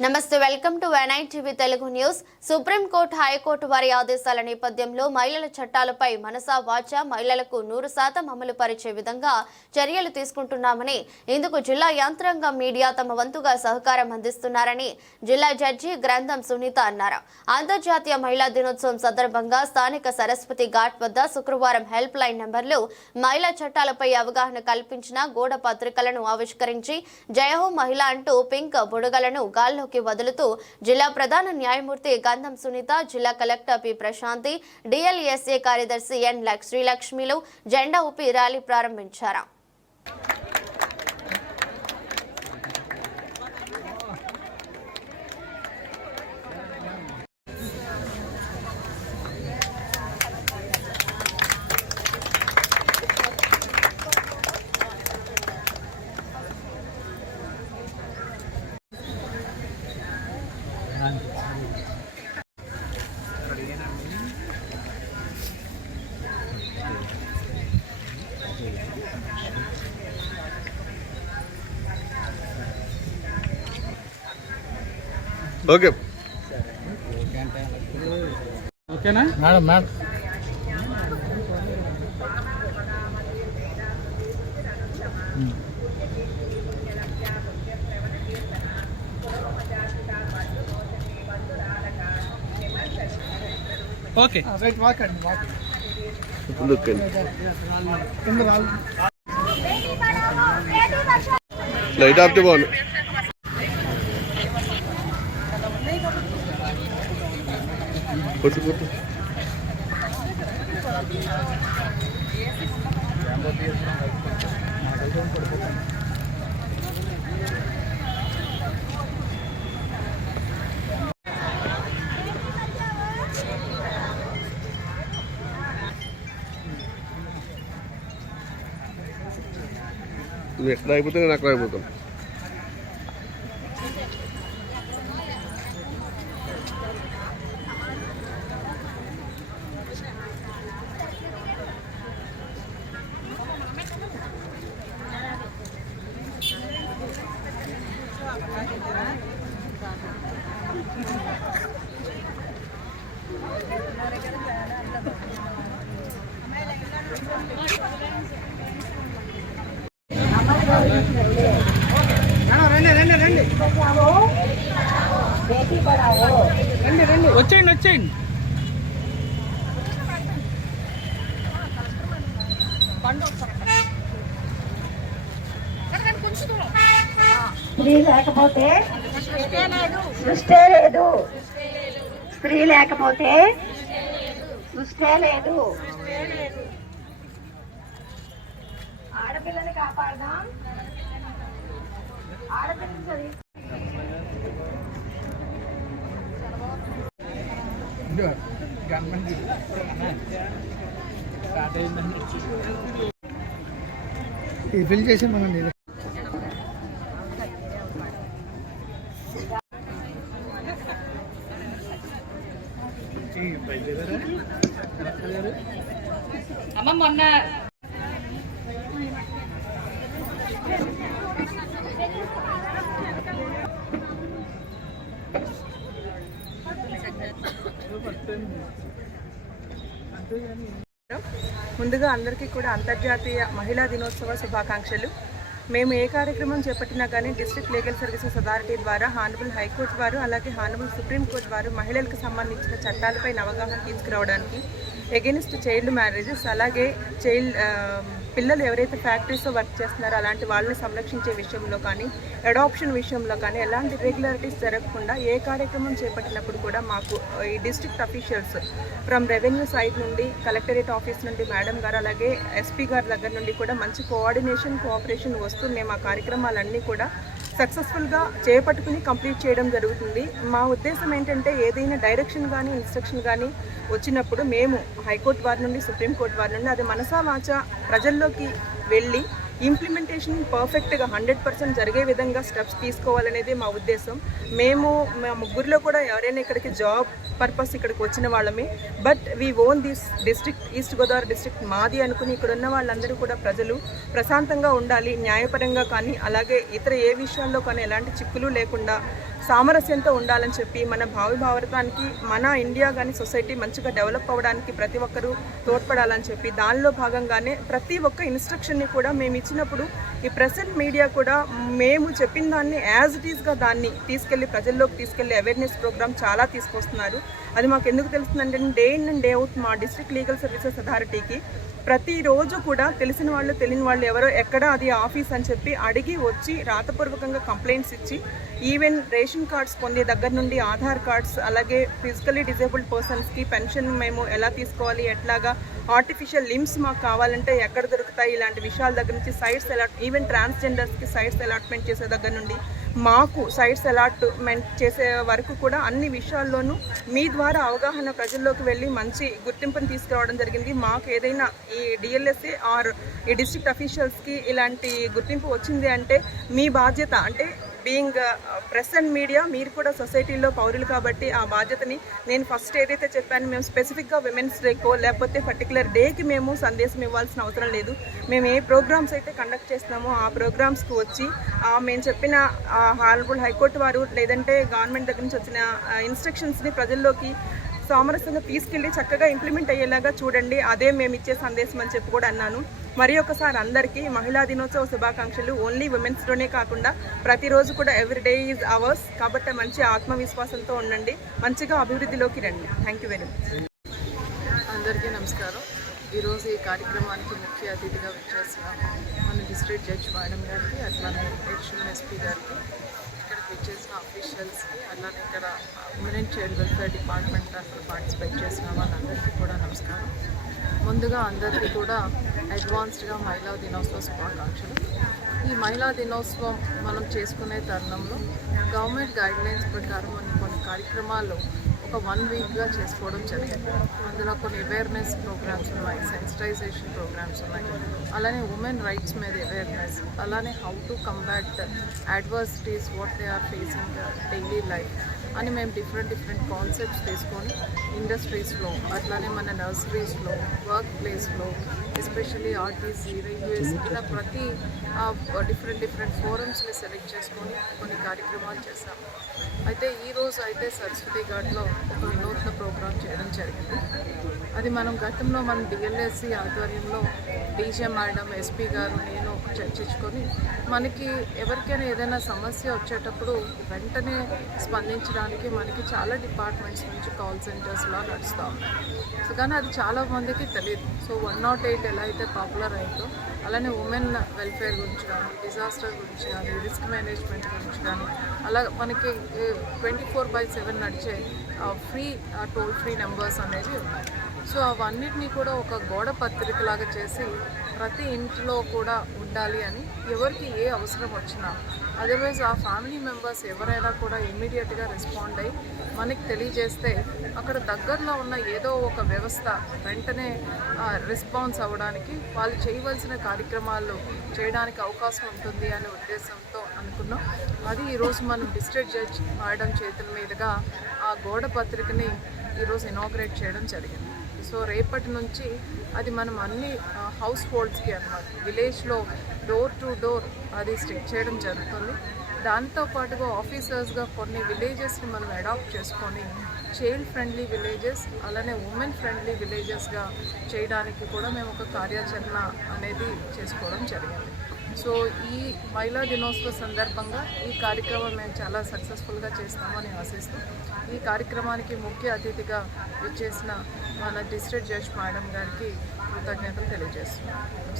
నమస్తే welcome to NI TV Telugu news. Supreme court high court వారి ఆదేశాల నేపథ్యంలో మహిళల చట్టాలపై మనసా వాచ మహిళలకు నూరు శాతం అమలు పరిచే విధంగా చర్యలు తీసుకుంటున్నామని ఇందుకు జిల్లా యంత్రాంగం మీడియా తమ వంతుగా సహకారం అందిస్తున్నారని జిల్లా జడ్జి గ్రంథం సునీత అన్నారు. అంతర్జాతీయ మహిళా దినోత్సవం సందర్భంగా స్థానిక సరస్వతి ఘాట్ వద్ద శుక్రవారం హెల్ప్ లైన్ నెంబర్లు మహిళా చట్టాలపై అవగాహన కల్పించిన గోడ పత్రికలను ఆవిష్కరించి జయహో మహిళ అంటూ పింక్ బుడగలను గాల్లోకి వదులుతూ జిల్లా ప్రధాన న్యాయమూర్తి గంధం సునీత జిల్లా కలెక్టర్ పి ప్రశాంతి డిఎల్ఎస్ఏ కార్యదర్శి ఎన్ శ్రీలక్ష్మిలు జెండా ఊపి ర్యాలీ ప్రారంభించారు. ఓకే ఓకేనా madam madam okay right walk అండి వాక్ లుక్ అండి కింద రాళ్ళు లైట్ ఆపితే బాగుంది তুমি একটা বোতল না একটা বোতল వచ్చేయండి వచ్చేయండి. స్త్రీ లేకపోతే సృష్టే లేదు. స్త్రీ లేకపోతే సృష్టే లేదు. ఆడపిల్లని కాపాడదాం. ఆడపిల్లని చదివి ఇది ఫిల్ చేసి మనం అమ్మ మొన్న ముందుగా అందరికీ కూడా అంతర్జాతీయ మహిళా దినోత్సవ శుభాకాంక్షలు. మేము ఏ కార్యక్రమం చేపట్టినా కానీ డిస్ట్రిక్ట్ లీగల్ సర్వీసెస్ అథారిటీ ద్వారా హానబుల్ హైకోర్టు వారు అలాగే హానబుల్ సుప్రీంకోర్టు వారు మహిళలకు సంబంధించిన చట్టాలపై అవగాహన తీసుకురావడానికి ఎగెనిస్ట్ చైల్డ్ మ్యారేజెస్ అలాగే చైల్డ్ పిల్లలు ఎవరైతే ఫ్యాక్టరీస్లో వర్క్ చేస్తున్నారో అలాంటి వాళ్ళని సంరక్షించే విషయంలో కానీ అడాప్షన్ విషయంలో కానీ ఎలాంటి రెగ్యులారిటీస్ జరగకుండా ఏ కార్యక్రమం చేపట్టినప్పుడు కూడా మాకు ఈ district officials from revenue side నుండి కలెక్టరేట్ ఆఫీస్ నుండి మేడం గారు అలాగే ఎస్పీ గారి దగ్గర నుండి కూడా మంచి కోఆర్డినేషన్ కోఆపరేషన్ వస్తూ మేము ఆ కార్యక్రమాలన్నీ కూడా సక్సెస్ఫుల్గా చేపట్టుకుని కంప్లీట్ చేయడం జరుగుతుంది. మా ఉద్దేశం ఏంటంటే ఏదైనా డైరెక్షన్ కానీ ఇన్స్ట్రక్షన్ కానీ వచ్చినప్పుడు మేము హైకోర్టు వారి నుండి సుప్రీంకోర్టు వారి నుండి అది మనసా వాచ ప్రజల్లోకి వెళ్ళి ఇంప్లిమెంటేషన్ పర్ఫెక్ట్గా హండ్రెడ్ పర్సెంట్ జరిగే విధంగా స్టెప్స్ తీసుకోవాలనేది మా ఉద్దేశం. మేము మా ముగ్గురులో కూడా ఎవరైనా ఇక్కడికి జాబ్ పర్పస్ ఇక్కడికి వచ్చిన వాళ్ళమే. But we own this district east Godavari district మాది అనుకుని ఇక్కడ ఉన్న వాళ్ళందరూ కూడా ప్రజలు ప్రశాంతంగా ఉండాలి న్యాయపరంగా కానీ అలాగే ఇతర ఏ విషయాల్లో కానీ ఎలాంటి చిక్కులు లేకుండా సామరస్యంతో ఉండాలని చెప్పి మన భావి భారతానికి మన ఇండియా కానీ సొసైటీ మంచిగా డెవలప్ అవ్వడానికి ప్రతి ఒక్కరూ తోడ్పడాలని చెప్పి దానిలో భాగంగానే ప్రతి ఒక్క ఇన్స్ట్రక్షన్ని కూడా మేము ఇచ్చినప్పుడు ఈ ప్రెసెంట్ మీడియా కూడా మేము చెప్పిన దాన్ని యాజ్ ఇట్ ఈస్గా దాన్ని తీసుకెళ్ళి ప్రజల్లోకి తీసుకెళ్ళి అవేర్నెస్ ప్రోగ్రామ్ చాలా తీసుకొస్తున్నారు. అది మాకు ఎందుకు తెలుస్తుందంటే day in and day out మా డిస్ట్రిక్ట్ లీగల్ సర్వీసెస్ అథారిటీకి ప్రతిరోజు కూడా తెలిసిన వాళ్ళు తెలియని వాళ్ళు ఎవరో ఎక్కడ అది ఆఫీస్ అని చెప్పి అడిగి వచ్చి రాతపూర్వకంగా కంప్లైంట్స్ ఇచ్చి ఈవెన్ రేషన్ కార్డ్స్ పొందే దగ్గర నుండి ఆధార్ కార్డ్స్ అలాగే ఫిజికలీ డిజేబుల్డ్ పర్సన్స్కి పెన్షన్ మేము ఎలా తీసుకోవాలి ఎట్లాగా ఆర్టిఫిషియల్ లిమ్స్ మాకు కావాలంటే ఎక్కడ దొరుకుతాయి ఇలాంటి విషయాల దగ్గర నుంచి సైట్స్ అలాట్ ఈవెన్ ట్రాన్స్జెండర్స్కి సైట్స్ అలాట్మెంట్ చేసే దగ్గర నుండి మాకు సైట్స్ అలాట్మెంట్ చేసే వరకు కూడా అన్ని విషయాల్లోనూ మీ ద్వారా అవగాహన ప్రజల్లోకి వెళ్ళి మంచి గుర్తింపును తీసుకురావడం జరిగింది. మాకు ఏదైనా ఈ డిఎల్ఎస్ఏ ఆర్ ఈ డిస్ట్రిక్ట్ అఫీషియల్స్కి ఇలాంటి గుర్తింపు వచ్చింది అంటే మీ బాధ్యత అంటే బీయింగ్ ప్రెస్ అండ్ మీడియా మీరు కూడా సొసైటీలో పౌరులు కాబట్టి ఆ బాధ్యతని నేను ఫస్ట్ ఏదైతే చెప్పాను మేము స్పెసిఫిక్గా విమెన్స్ డేకో లేకపోతే పర్టికులర్ డేకి మేము సందేశం ఇవ్వాల్సిన అవసరం లేదు. మేము ఏ ప్రోగ్రామ్స్ అయితే కండక్ట్ చేస్తున్నామో ఆ ప్రోగ్రామ్స్కి వచ్చి మేము చెప్పిన హానరబుల్ హైకోర్టు వారు లేదంటే గవర్నమెంట్ దగ్గర నుంచి వచ్చిన ఇన్స్ట్రక్షన్స్ని ప్రజల్లోకి సామరస్యంగా తీసుకెళ్ళి చక్కగా ఇంప్లిమెంట్ అయ్యేలాగా చూడండి. అదే మేము ఇచ్చే సందేశం అని చెప్పి కూడా అన్నాను. మరి ఒకసారి అందరికీ మహిళా దినోత్సవ శుభాకాంక్షలు. ఓన్లీ ఉమెన్స్లోనే కాకుండా ప్రతిరోజు కూడా ఎవ్రీ డే ఈజ్ అవర్స్ కాబట్టి మంచి ఆత్మవిశ్వాసంతో ఉండండి. మంచిగా అభివృద్ధిలోకి రండి. థ్యాంక్ యూ వెరీ మచ్ అందరికీ నమస్కారం. ఈరోజు ఈ కార్యక్రమానికి ముఖ్య అతిథిగా వచ్చేసిన మన డిస్ట్రిక్ట్ జడ్జ్ మేడం గారికి అట్లానే ఎడిషనల్ ఎస్పీ గారికి ఇక్కడికి వచ్చేసిన అఫీషియల్స్కి అలానే ఇక్కడ women and child welfare department తరఫున పార్టిసిపేట్ చేసిన వాళ్ళందరికీ కూడా నమస్కారం. ముందుగా అందరికీ కూడా అడ్వాన్స్డ్గా మహిళా దినోత్సవ శుభాకాంక్షలు. ఈ మహిళా దినోత్సవం మనం చేసుకునే తరుణంలో గవర్నమెంట్ గైడ్లైన్స్ ప్రకారం మనం కొన్ని కార్యక్రమాలు ఒక వన్ వీక్గా చేసుకోవడం జరిగింది. అందులో కొన్ని అవేర్నెస్ ప్రోగ్రామ్స్ ఉన్నాయి సెన్సిటైజేషన్ ప్రోగ్రామ్స్ ఉన్నాయి. అలానే ఉమెన్ రైట్స్ మీద అవేర్నెస్ అలానే how to combat adversities what they are facing daily life. అని మేము డిఫరెంట్ డిఫరెంట్ కాన్సెప్ట్స్ తీసుకొని ఇండస్ట్రీస్లో అట్లానే మన నర్సరీస్లో వర్క్ ప్లేస్లో ఎస్పెషల్లీ ఆర్టీసీ రైల్వేస్ ఇలా ప్రతి డిఫరెంట్ డిఫరెంట్ ఫోరమ్స్ని సెలెక్ట్ చేసుకొని కొన్ని కార్యక్రమాలు చేశాము అయితే ఈరోజు అయితే సరస్వతి ఘాట్లో ఒక వినూత్న ప్రోగ్రాం చేయడం జరిగింది. అది మనం గతంలో మన డిఎల్ఎస్సి ఆధ్వర్యంలో డీజే మేడం ఎస్పీ గారు నేను చర్చించుకొని మనకి ఎవరికైనా ఏదైనా సమస్య వచ్చేటప్పుడు వెంటనే స్పందించడానికి మనకి చాలా డిపార్ట్మెంట్స్ నుంచి కాల్ సెంటర్స్లో నడుస్తూ ఉన్నాయి. సో కానీ అది చాలా మందికి తెలియదు సో వన్ నాట్ ఎయిట్ ఎలా అయితే పాపులర్ అయిందో అలానే ఉమెన్ వెల్ఫేర్ గురించి కానీ డిజాస్టర్ గురించి కానీ రిస్క్ మేనేజ్మెంట్ గురించి కానీ అలా మనకి ట్వంటీ ఫోర్ బై సెవెన్ నడిచే ఫ్రీ టోల్ ఫ్రీ నెంబర్స్ అనేవి ఉన్నాయి. సో అవన్నిటినీ కూడా ఒక గోడ పత్రికలాగా చేసి ప్రతి ఇంట్లో కూడా ఉండాలి అని ఎవరికి ఏ అవసరం వచ్చినా అదర్వైజ్ ఆ ఫ్యామిలీ మెంబర్స్ ఎవరైనా కూడా ఇమ్మీడియట్గా రెస్పాండ్ అయ్యి మనకి తెలియజేస్తే అక్కడ దగ్గరలో ఉన్న ఏదో ఒక వ్యవస్థ వెంటనే రెస్పాన్స్ అవ్వడానికి వాళ్ళు చేయవలసిన కార్యక్రమాలు చేయడానికి అవకాశం ఉంటుంది అనే ఉద్దేశంతో అనుకున్నాం. అది ఈరోజు మనం డిస్ట్రిక్ట్ జడ్జ్ మేడం చేతుల మీదుగా ఆ గోడ పత్రికని ఈరోజు ఇనాగ్రేట్ చేయడం జరిగింది. సో రేపటి నుంచి అది మనం అన్ని హౌస్ హోల్డ్స్కి అనమాట విలేజ్లో డోర్ టు డోర్ అది స్టిక్ చేయడం జరుగుతుంది. దాంతో పాటుగా ఆఫీసర్స్గా కొన్ని విలేజెస్ని మనం అడాప్ట్ చేసుకొని చైల్డ్ ఫ్రెండ్లీ విలేజెస్ అలానే ఉమెన్ ఫ్రెండ్లీ విలేజెస్గా చేయడానికి కూడా మేము ఒక కార్యాచరణ అనేది చేసుకోవడం జరిగింది. సో ఈ మహిళా దినోత్సవ సందర్భంగా ఈ కార్యక్రమం మేము చాలా సక్సెస్ఫుల్గా చేస్తామని ఆశిస్తూ ఈ కార్యక్రమానికి ముఖ్య అతిథిగా ఇచ్చేసిన మన డిస్ట్రిక్ట్ జడ్జ్ మేడం గారికి కృతజ్ఞతలు తెలియజేస్తున్నాం.